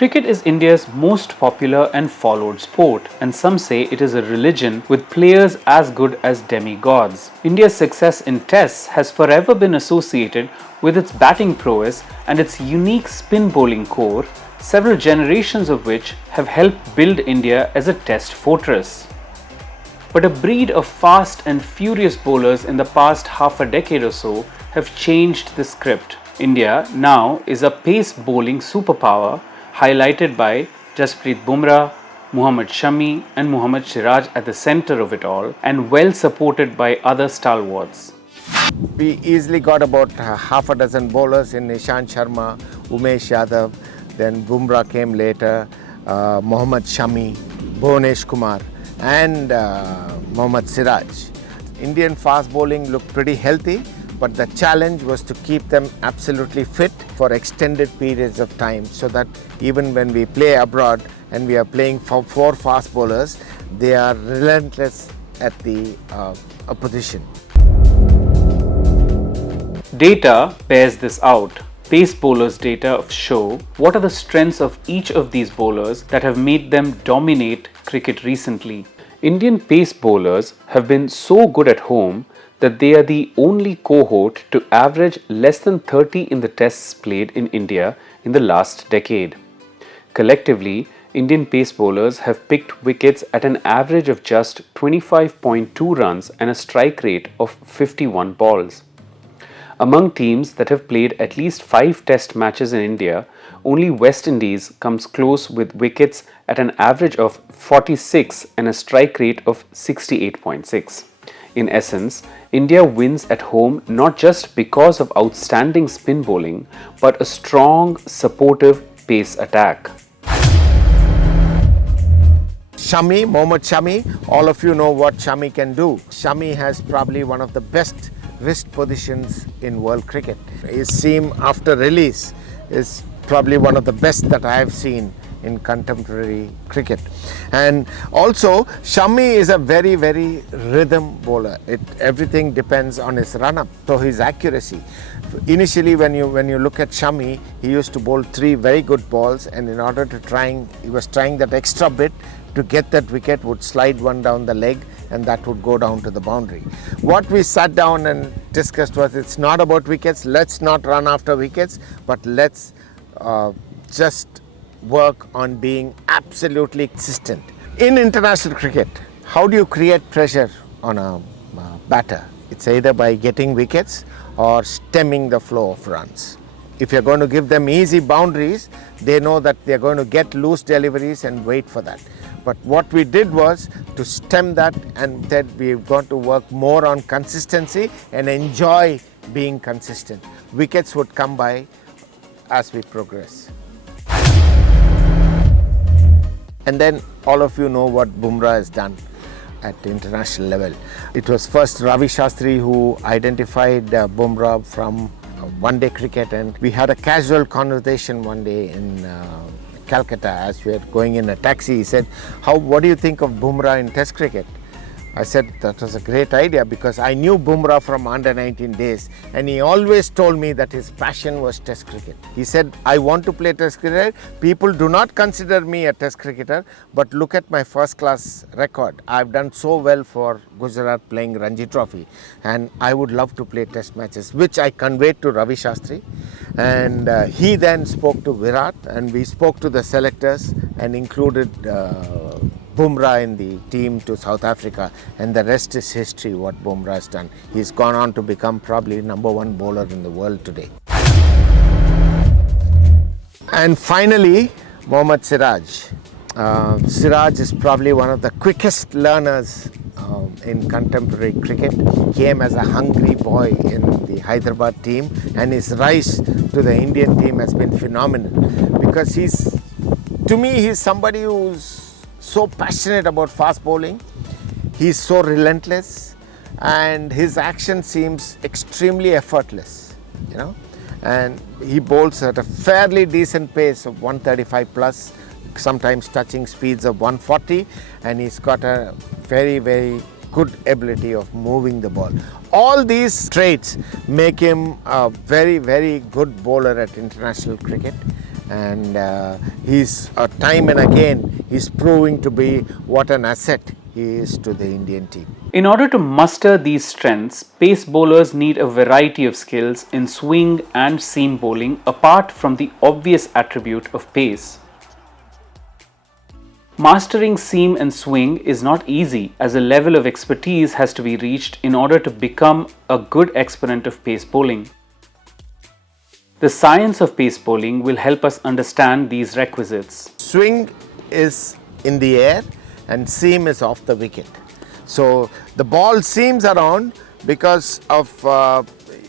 Cricket is India's most popular and followed sport, and some say it is a religion with players as good as demigods. India's success in tests has forever been associated with its batting prowess and its unique spin bowling core, several generations of which have helped build India as a test fortress. But a breed of fast and furious bowlers in the past half a decade or so have changed the script. India now is a pace bowling superpower, highlighted by Jasprit Bumrah, Mohammed Shami and Mohammad Siraj at the center of it all, and well supported by other stalwarts. We easily got about half a dozen bowlers in Ishant Sharma, Umesh Yadav, then Bumrah came later, Mohammed Shami, Bhuvneshwar Kumar and Mohammad Siraj. Indian fast bowling looked pretty healthy, but the challenge was to keep them absolutely fit for extended periods of time, so that even when we play abroad and we are playing for four fast bowlers, they are relentless at the opposition. Data bears this out. Pace bowlers data show what are the strengths of each of these bowlers that have made them dominate cricket recently. Indian pace bowlers have been so good at home that they are the only cohort to average less than 30 in the tests played in India in the last decade. Collectively, Indian pace bowlers have picked wickets at an average of just 25.2 runs and a strike rate of 51 balls. Among teams that have played at least 5 test matches in India, only West Indies comes close with wickets at an average of 46 and a strike rate of 68.6. In essence, India wins at home not just because of outstanding spin bowling, but a strong, supportive pace attack. Shami, Mohammad Shami, all of you know what Shami can do. Shami has probably one of the best wrist positions in world cricket. His seam after release is probably one of the best that I have seen in contemporary cricket. And also Shami is a very rhythm bowler. Everything depends on his run-up, so his accuracy. Initially when you look at Shami, he used to bowl 3 very good balls, and in order to he was trying that extra bit to get that wicket, would slide one down the leg and that would go down to the boundary. What we sat down and discussed was, it's not about wickets, let's not run after wickets, but let's just work on being absolutely consistent. In international cricket, how do you create pressure on a batter? It's either by getting wickets or stemming the flow of runs. If you're going to give them easy boundaries, they know that they're going to get loose deliveries and wait for that. But what we did was to stem that, and that we've got to work more on consistency and enjoy being consistent. Wickets would come by as we progress. And then all of you know what Bumrah has done at international level. It was first Ravi Shastri who identified Bumrah from one-day cricket, and we had a casual conversation one day in Calcutta as we were going in a taxi. He said, what do you think of Bumrah in test cricket? I said that was a great idea, because I knew Bumrah from under 19 days, and he always told me that his passion was test cricket. He said, I want to play test cricket. People do not consider me a test cricketer, but look at my first class record. I've done so well for Gujarat playing Ranji Trophy, and I would love to play test matches, which I conveyed to Ravi Shastri. And he then spoke to Virat, and we spoke to the selectors and included Bumrah in the team to South Africa, and the rest is history what Bumrah has done. He's gone on to become probably #1 bowler in the world today. And finally, Mohammad Siraj. Siraj is probably one of the quickest learners in contemporary cricket. He came as a hungry boy in the Hyderabad team, and his rise to the Indian team has been phenomenal, because to me, he's somebody who's so passionate about fast bowling. He's so relentless, and his action seems extremely effortless, and he bowls at a fairly decent pace of 135 plus, sometimes touching speeds of 140, and he's got a very good ability of moving the ball. All these traits make him a very good bowler at international cricket, and he's time and again he's proving to be what an asset he is to the Indian team. In order to muster these strengths, pace bowlers need a variety of skills in swing and seam bowling apart from the obvious attribute of pace. Mastering seam and swing is not easy, as a level of expertise has to be reached in order to become a good exponent of pace bowling. The science of pace bowling will help us understand these requisites. Swing is in the air and seam is off the wicket. So the ball seams around because of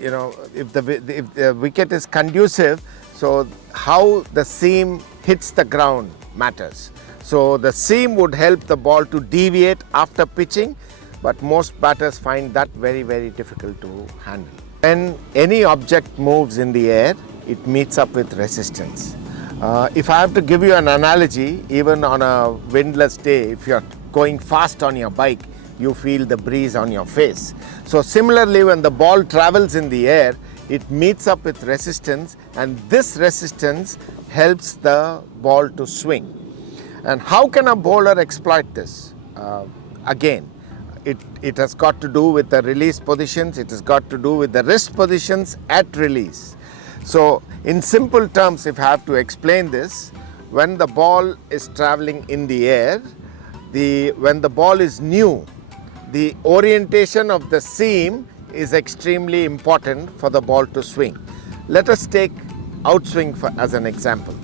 if the wicket is conducive, so how the seam hits the ground matters. So the seam would help the ball to deviate after pitching, but most batters find that very, very difficult to handle. When any object moves in the air, it meets up with resistance. If I have to give you an analogy, even on a windless day, if you're going fast on your bike, you feel the breeze on your face. So similarly, when the ball travels in the air, it meets up with resistance, and this resistance helps the ball to swing. And how can a bowler exploit this? Again, it has got to do with the release positions, it has got to do with the wrist positions at release. So in simple terms, if I have to explain this, when the ball is traveling in the air, when the ball is new, the orientation of the seam is extremely important for the ball to swing. Let us take outswing as an example.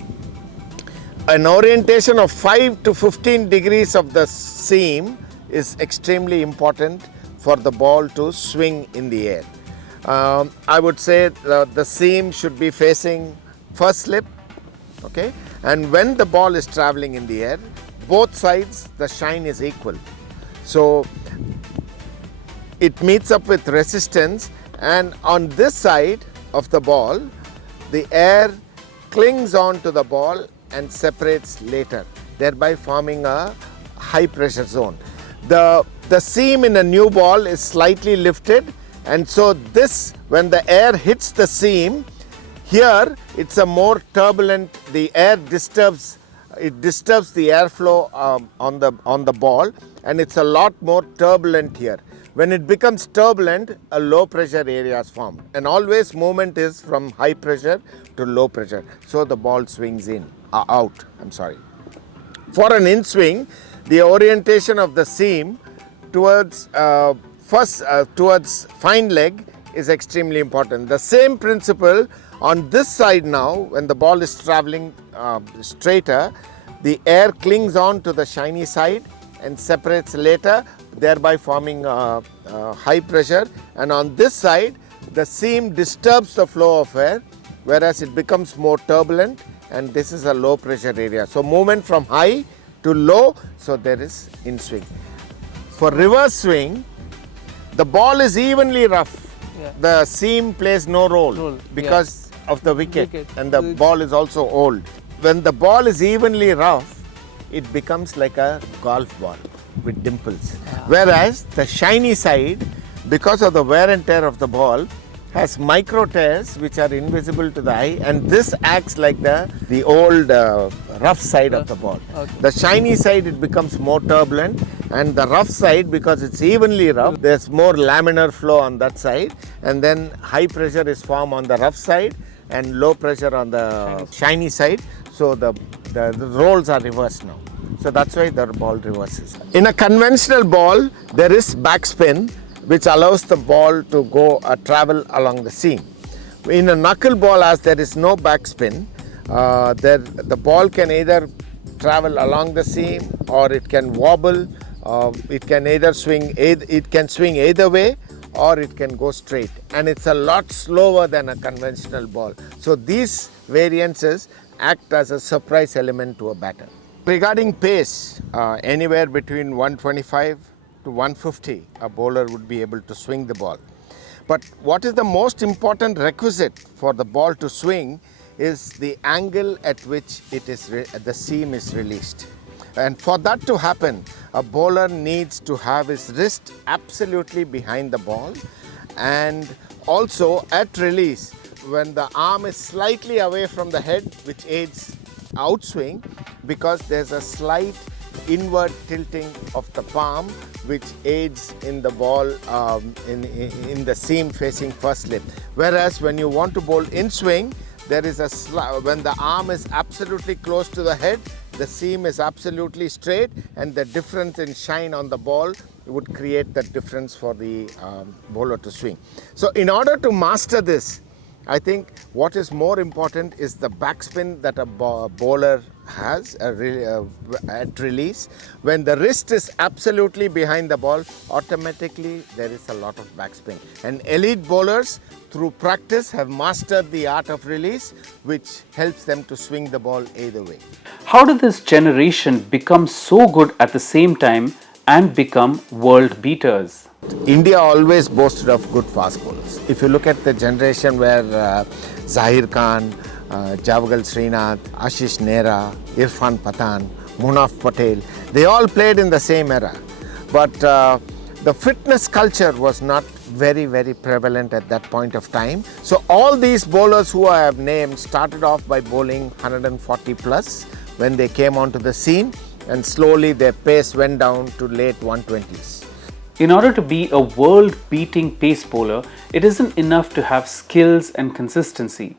An orientation of 5 to 15 degrees of the seam is extremely important for the ball to swing in the air. I would say the seam should be facing first slip, okay? And when the ball is traveling in the air, both sides the shine is equal. So it meets up with resistance, and on this side of the ball, the air clings on to the ball and separates later, thereby forming a high pressure zone. The seam in a new ball is slightly lifted, and so this, when the air hits the seam, here it's a more turbulent, the air disturbs the airflow on the ball, and it's a lot more turbulent here. When it becomes turbulent, a low pressure area is formed, and always movement is from high pressure to low pressure, so the ball swings out. For an in-swing, the orientation of the seam towards fine leg is extremely important. The same principle on this side now, when the ball is traveling straighter, the air clings on to the shiny side and separates later, thereby forming high pressure. And on this side, the seam disturbs the flow of air, whereas it becomes more turbulent, and this is a low pressure area. So movement from high to low, so there is in swing. For reverse swing, the ball is evenly rough. Yeah. The seam plays no role because of the wicket, and the ball is also old. When the ball is evenly rough, it becomes like a golf ball with dimples. Whereas the shiny side, because of the wear and tear of the ball, has micro tears which are invisible to the eye, and this acts like the old rough side of the ball. Okay. The shiny side, it becomes more turbulent, and the rough side, because it's evenly rough, there's more laminar flow on that side, and then high pressure is formed on the rough side and low pressure on the shiny side. So the roles are reversed now. So that's why the ball reverses. In a conventional ball, there is backspin, which allows the ball to go travel along the seam. In a knuckle ball, as there is no backspin, the ball can either travel along the seam, or it can wobble. It can either swing. It can swing either way, or it can go straight. And it's a lot slower than a conventional ball. So these variances act as a surprise element to a batter. Regarding pace, anywhere between 125 to 150, a bowler would be able to swing the ball. But what is the most important requisite for the ball to swing is the angle at which the seam is released. And for that to happen, a bowler needs to have his wrist absolutely behind the ball, and also at release, when the arm is slightly away from the head, which aids outswing, because there's a slight inward tilting of the palm, which aids in the ball in the seam facing first slip. Whereas when you want to bowl in swing, there is a when the arm is absolutely close to the head, the seam is absolutely straight, and the difference in shine on the ball would create the difference for the bowler to swing. So in order to master this, I think what is more important is the backspin that a bowler has at release. When the wrist is absolutely behind the ball, automatically there is a lot of backspin. And elite bowlers, through practice, have mastered the art of release, which helps them to swing the ball either way. How did this generation become so good at the same time and become world beaters? India always boasted of good fast bowlers. If you look at the generation where Zahir Khan, Javagal Srinath, Ashish Nehra, Irfan Pathan, Munaf Patel, they all played in the same era. But the fitness culture was not very prevalent at that point of time. So all these bowlers who I have named started off by bowling 140 plus when they came onto the scene, and slowly their pace went down to late 120s. In order to be a world-beating pace bowler, it isn't enough to have skills and consistency,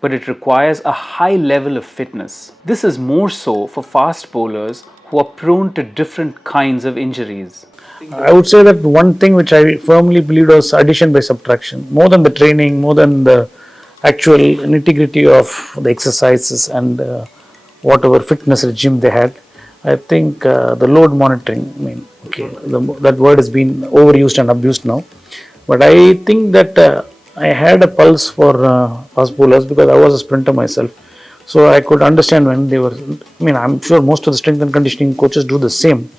but it requires a high level of fitness. This is more so for fast bowlers who are prone to different kinds of injuries. I would say that one thing which I firmly believed was addition by subtraction. More than the training, more than the actual nitty-gritty of the exercises and whatever fitness regime they had, I think the load monitoring, that word has been overused and abused now. But I think that I had a pulse for fast bowlers because I was a sprinter myself. So I could understand when they were, I'm sure most of the strength and conditioning coaches do the same.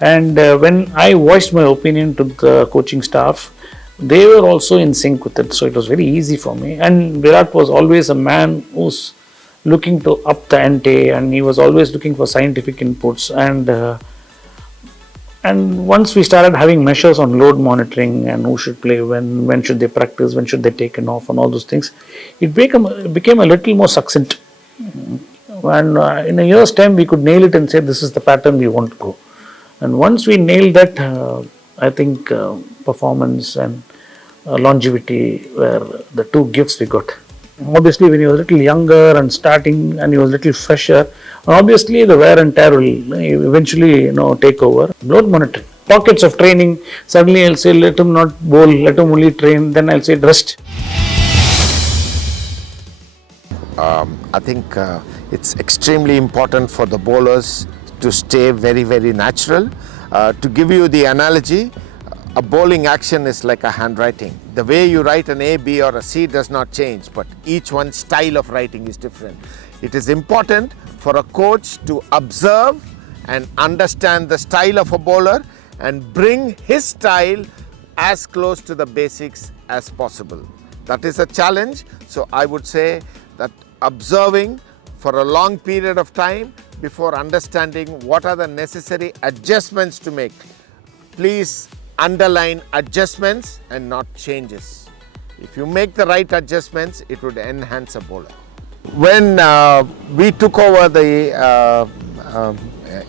And when I voiced my opinion to the coaching staff, they were also in sync with it. So it was very easy for me. And Virat was always a man who's looking to up the ante, and he was always looking for scientific inputs. And once we started having measures on load monitoring and who should play when should they practice, when should they take an off, and all those things, it became a little more succinct. And in a year's time, we could nail it and say this is the pattern we want to go. And once we nailed that, I think performance and longevity were the two gifts we got. Obviously, when you were a little younger and starting and you were a little fresher, obviously the wear and tear will eventually take over. Load monitoring, pockets of training, suddenly I'll say let him not bowl, let him only train, then I'll say rest. I think it's extremely important for the bowlers to stay very natural. To give you the analogy, a bowling action is like a handwriting. The way you write an A, B or a C does not change, but each one's style of writing is different. It is important for a coach to observe and understand the style of a bowler and bring his style as close to the basics as possible. That is a challenge. So I would say that observing for a long period of time before understanding what are the necessary adjustments to make. Please underline adjustments and not changes. If you make the right adjustments, it would enhance a bowler. When we took over the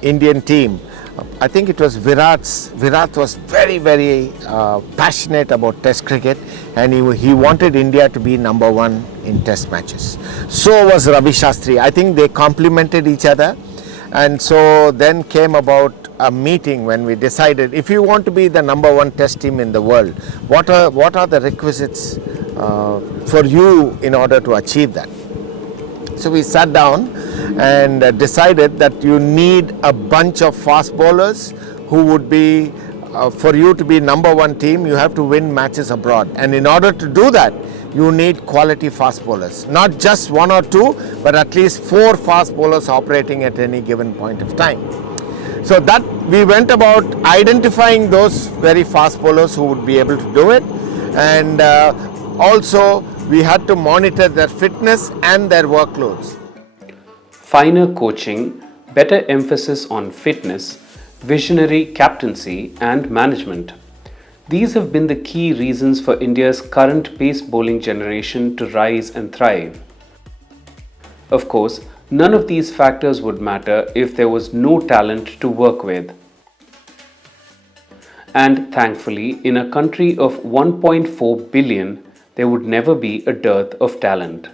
Indian team, I think it was Virat was very passionate about Test cricket, and he wanted India to be number one in Test matches. So was Ravi Shastri. I think they complemented each other, and so then came about a meeting when we decided, if you want to be the number one Test team in the world, what are the requisites for you in order to achieve that? So we sat down and decided that you need a bunch of fast bowlers who would be, for you to be number one team, you have to win matches abroad. And in order to do that, you need quality fast bowlers. Not just one or two, but at least 4 fast bowlers operating at any given point of time. So that we went about identifying those very fast bowlers who would be able to do it. And also we had to monitor their fitness and their workloads. Finer coaching, better emphasis on fitness, visionary captaincy and management. These have been the key reasons for India's current pace bowling generation to rise and thrive. Of course, none of these factors would matter if there was no talent to work with. And thankfully, in a country of 1.4 billion, there would never be a dearth of talent.